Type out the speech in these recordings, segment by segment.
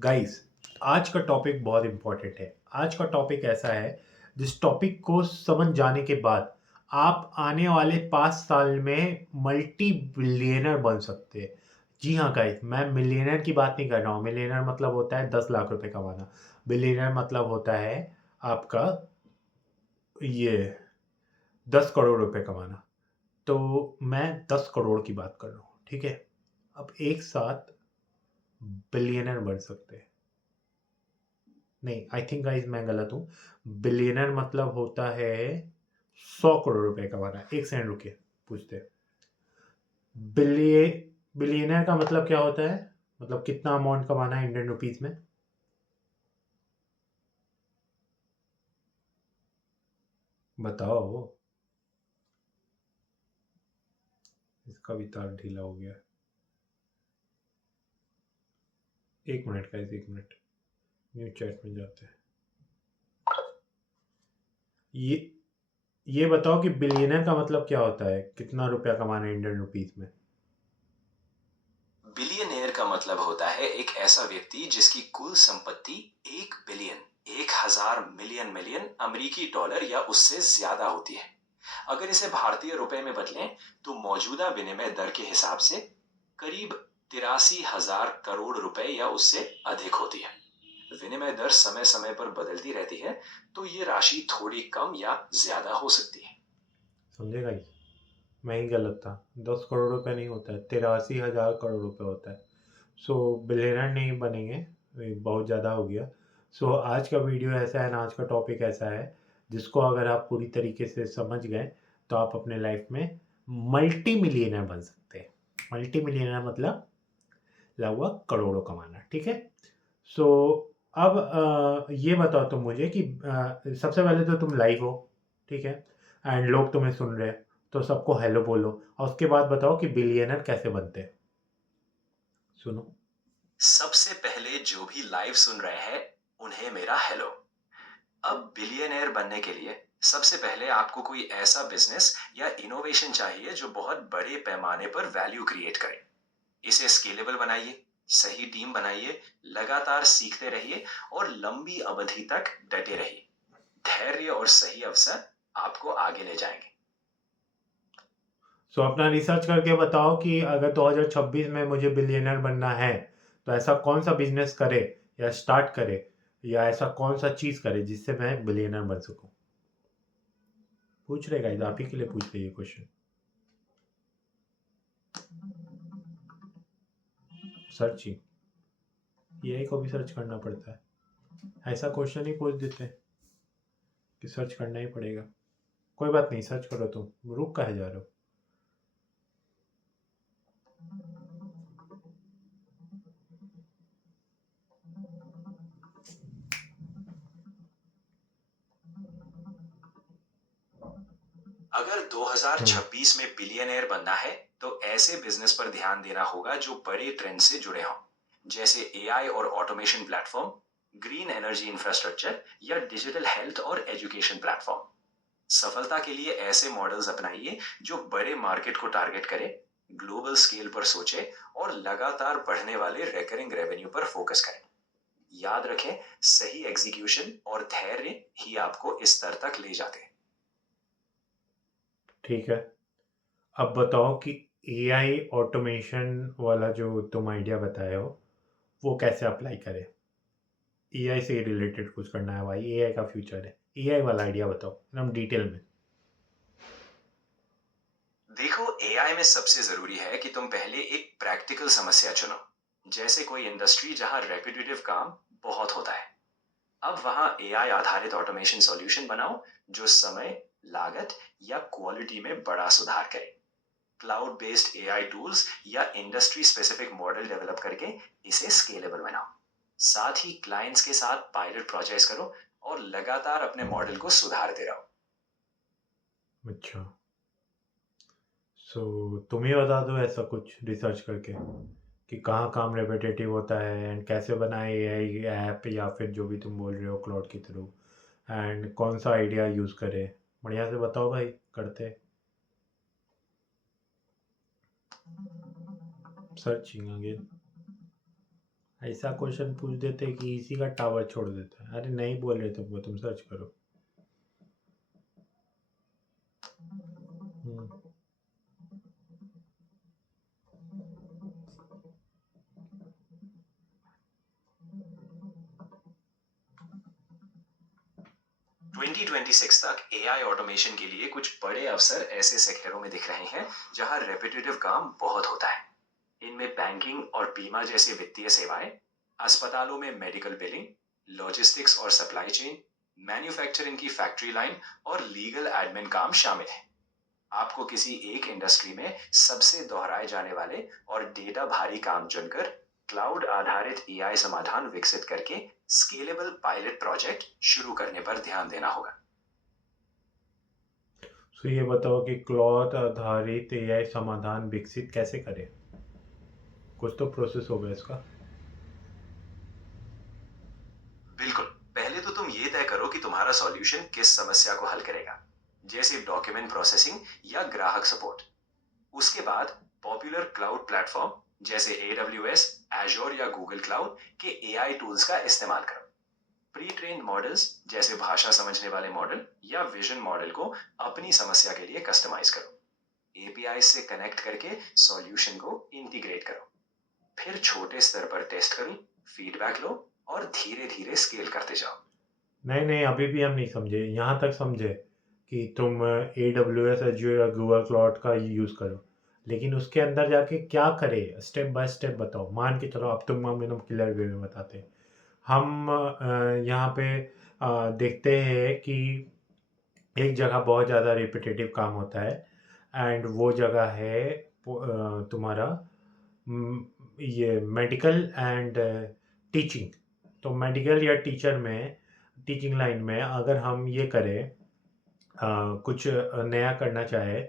Guys, आज का topic बहुत इम्पोर्टेंट है। आज का टॉपिक ऐसा है, जिस टॉपिक को समझ जाने के बाद आप आने वाले 5 साल में मल्टी बिलियनर बन सकते हैं। जी हाँ गाइस, मैं मिलियनर की बात नहीं कर रहा हूँ। मिलियनर मतलब होता है 10 लाख रुपए कमाना। बिलियनर मतलब होता है आपका ये 10 करोड़ रुपए कमाना। तो मैं 10 करोड़ की बात कर रहा हूँ, ठीक है? अब एक साथ बिलियनर बन सकते हैं। नहीं, आई थिंक गाइस मैं गलत हूँ। बिलियनर मतलब होता है 100 करोड़ रुपए कमाना। एक सेकंड रुकिए, पूछते हैं। बिलिये बिलियनर का मतलब क्या होता है? मतलब कितना अमाउंट कमाना है इंडियन रुपीस में? बताओ। इसका भी तार ढीला हो गया। एक मिनट गाइस, एक मिनट। न्यू चैट में जाते हैं। ये ये बताओ कि बिलियनर का मतलब क्या होता है? कितना रुपया कमाना है इंडियन रुपीस में? बिलियनेयर का मतलब होता है एक ऐसा व्यक्ति जिसकी कुल संपत्ति 1 बिलियन 1,000 मिलियन अमेरिकी डॉलर या उससे ज्यादा होती है। अगर इसे भारतीय रुपए में बदलें तो मौजूदा विनिमय दर के हिसाब से करीब 83,000 करोड़ रुपए या उससे अधिक होती है। विनिमय दर समय समय पर बदलती रहती है, तो ये राशि थोड़ी कम या ज्यादा हो सकती है। समझे गाइस? मैं ही गलत था। 10 करोड़ रुपए नहीं होता है, 83,000 करोड़ रुपए होता है। सो बिलियनर नहीं बनेंगे, ये बहुत ज़्यादा हो गया। सो आज का वीडियो ऐसा है ना, आज का टॉपिक ऐसा है, जिसको अगर आप पूरी तरीके से समझ गए तो आप अपने लाइफ में मल्टी मिलियनर बन सकते हैं। मल्टी मिलियनर मतलब लगभग करोड़ों कमाना, ठीक है? सो अब ये बताओ तुम मुझे कि सबसे पहले तो तुम लाइव हो, ठीक है? एंड लोग तुम्हें सुन रहे हैं, तो सबको हेलो बोलो और उसके बाद बताओ कि बिलियनर कैसे बनते हैं। सुनो। सबसे पहले जो भी लाइव सुन रहे हैं, उन्हें मेरा हेलो। अब बिलियनेयर बनने के लिए सबसे पहले आपको कोई ऐसा बिजनेस या इनोवेशन चाहिए जो बहुत बड़े पैमाने पर वैल्यू क्रिएट करे। इसे स्केलेबल बनाइए, सही टीम बनाइए, लगातार सीखते रहिए और लंबी अवधि तक डटे रहिए। धैर्य और सही अवसर आपको आगे ले जाएंगे। सो अपना रिसर्च करके बताओ कि अगर 2026 में मुझे बिलियनर बनना है, तो ऐसा कौन सा बिजनेस करे या स्टार्ट करे या ऐसा कौन सा चीज करे जिससे मैं बिलियनर बन सकूं। पूछ रहे गाइस, आप ही के लिए पूछ रहे ये क्वेश्चन। सर्चिंग, एआई को भी सर्च करना पड़ता है। ऐसा क्वेश्चन ही पूछ देते हैं कि सर्च करना ही पड़ेगा। कोई बात नहीं, सर्च करो। तुम रुक काहे जा रहे हो? अगर 2026 में बिलियनेयर बनना है, तो ऐसे बिजनेस पर ध्यान देना होगा जो बड़े ट्रेंड से जुड़े हों, जैसे एआई और automation platform, green energy infrastructure या डिजिटल हेल्थ और एजुकेशन प्लेटफॉर्म। सफलता के लिए ऐसे मॉडल्स अपनाइए जो बड़े मार्केट को टारगेट करे, ग्लोबल स्केल पर सोचे और लगातार बढ़ने वाले रेकरिंग रेवेन्यू पर फोकस करें। याद रखें, सही एग्जीक्यूशन और धैर्य ही आपको इस स्तर तक ले जाते हैं। ठीक है। अब बताओ कि एआई ऑटोमेशन वाला जो तुम आइडिया बताए हो, वो कैसे अप्लाई करें? एआई से रिलेटेड कुछ करना है भाई, एआई का फ्यूचर है। एआई वाला आइडिया बताओ एकदम डिटेल में। देखो, एआई में सबसे जरूरी है कि तुम पहले एक प्रैक्टिकल समस्या चुनो, जैसे कोई इंडस्ट्री जहां रेपिटेटिव काम बहुत होता है। अब वहां एआई आधारित ऑटोमेशन सॉल्यूशन बनाओ जो समय, लागत या क्वालिटी में बड़ा सुधार करे। क्लाउड बेस्ड एआई टूल्स या इंडस्ट्री स्पेसिफिक मॉडल डेवलप करके इसे स्केलेबल बनाओ। साथ ही क्लाइंट्स के साथ पायलट प्रोजेक्ट्स करो और लगातार अपने मॉडल को सुधारते रहो। अच्छा, सो तुम ही बता दो ऐसा कुछ रिसर्च करके कि कहाँ काम रेपिटेटिव होता है एंड कैसे बनाए एआई ऐप या फिर जो भी तुम बोल रहे हो क्लाउड के थ्रू, एंड कौन सा आइडिया यूज़ करें। बढ़िया से बताओ भाई, करते। Searching again. ऐसा क्वेश्चन पूछ देते कि इसी का टावर छोड़ देता है। अरे नहीं बोल रहे तुमको, तुम सर्च करो। 2026 तक एआई ऑटोमेशन के लिए कुछ बड़े अवसर ऐसे सेक्टरों में दिख रहे हैं जहां रेपिटेटिव काम बहुत होता है। इनमें बैंकिंग और बीमा जैसी वित्तीय सेवाएं, अस्पतालों में मेडिकल बिलिंग, लॉजिस्टिक्स और सप्लाई चेन, मैन्युफैक्चरिंग की फैक्ट्री लाइन और लीगल एडमिन काम शामिल है। आपको किसी एक इंडस्ट्री में सबसे दोहराए जाने वाले और डेटा भारी काम चुनकर क्लाउड आधारित एआई समाधान विकसित करके स्केलेबल पायलट प्रोजेक्ट शुरू करने पर ध्यान देना होगा। तो ये बताओ कि क्लॉथ आधारित एआई समाधान विकसित कैसे करें? कुछ तो प्रोसेस होगा इसका। बिल्कुल, पहले तो तुम ये तय करो कि तुम्हारा सॉल्यूशन किस समस्या को हल करेगा, जैसे डॉक्यूमेंट प्रोसेसिंग या ग्राहक सपोर्ट। उसके बाद पॉपुलर क्लाउड प्लेटफॉर्म जैसे AWS, Azure या Google क्लाउड के एआई टूल्स का इस्तेमाल करो। प्री ट्रेन्ड मॉडल्स जैसे भाषा समझने वाले मॉडल या विजन मॉडल को अपनी समस्या के लिए कस्टमाइज करो। एपीआई से कनेक्ट करके सॉल्यूशन को इंटीग्रेट करो। फिर छोटे स्तर पर टेस्ट करो, फीडबैक लो और धीरे धीरे स्केल करते जाओ। नहीं नहीं, अभी भी हम नहीं समझे। यहाँ तक समझे कि तुम AWS, Azure या गूगल क्लाउड का यूज़ करो, लेकिन उसके अंदर जाके क्या करे, स्टेप बाय स्टेप बताओ। मान के चलो अब तुम हमें क्लियर वे में बताते। हम यहाँ पे देखते हैं कि एक जगह बहुत ज़्यादा रिपीटेटिव काम होता है, एंड वो जगह है तुम्हारा ये मेडिकल एंड टीचिंग। तो मेडिकल या टीचिंग लाइन में अगर हम ये करें, कुछ नया करना चाहे,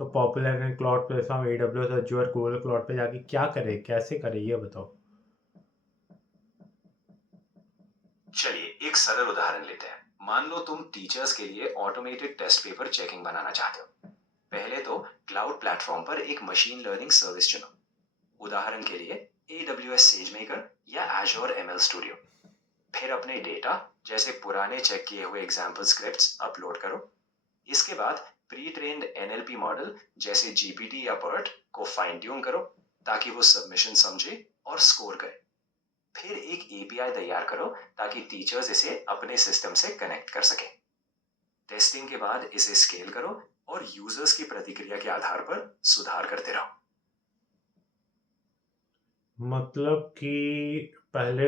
तो popular and cloud platform AWS, Azure, Google cloud पे जाके क्या करे, कैसे करे, ये बताओ। चलिए एक सरल उदाहरण लेते हैं। मान लो तुम टीचर्स के लिए ऑटोमेटेड टेस्ट पेपर चेकिंग बनाना चाहते हो। पहले तो क्लाउड प्लेटफॉर्म पर एक मशीन लर्निंग सर्विस चुनो। उदाहरण के लिए AWS SageMaker या Azure ML Studio। फिर अपने डेटा जैसे पुराने चेक किए हुए एग्जाम्पल स्क्रिप्ट्स अपलोड करो। इसके बाद प्री ट्रेन्ड NLP मॉडल जैसे GPT या PERT को फाइन ट्यून करो ताकि वो सबमिशन समझे और स्कोर करे। फिर एक API तैयार करो ताकि टीचर्स इसे अपने सिस्टम से कनेक्ट कर सके। टेस्टिंग के बाद इसे स्केल करो और यूजर्स की प्रतिक्रिया के आधार पर सुधार करते रहो। मतलब कि पहले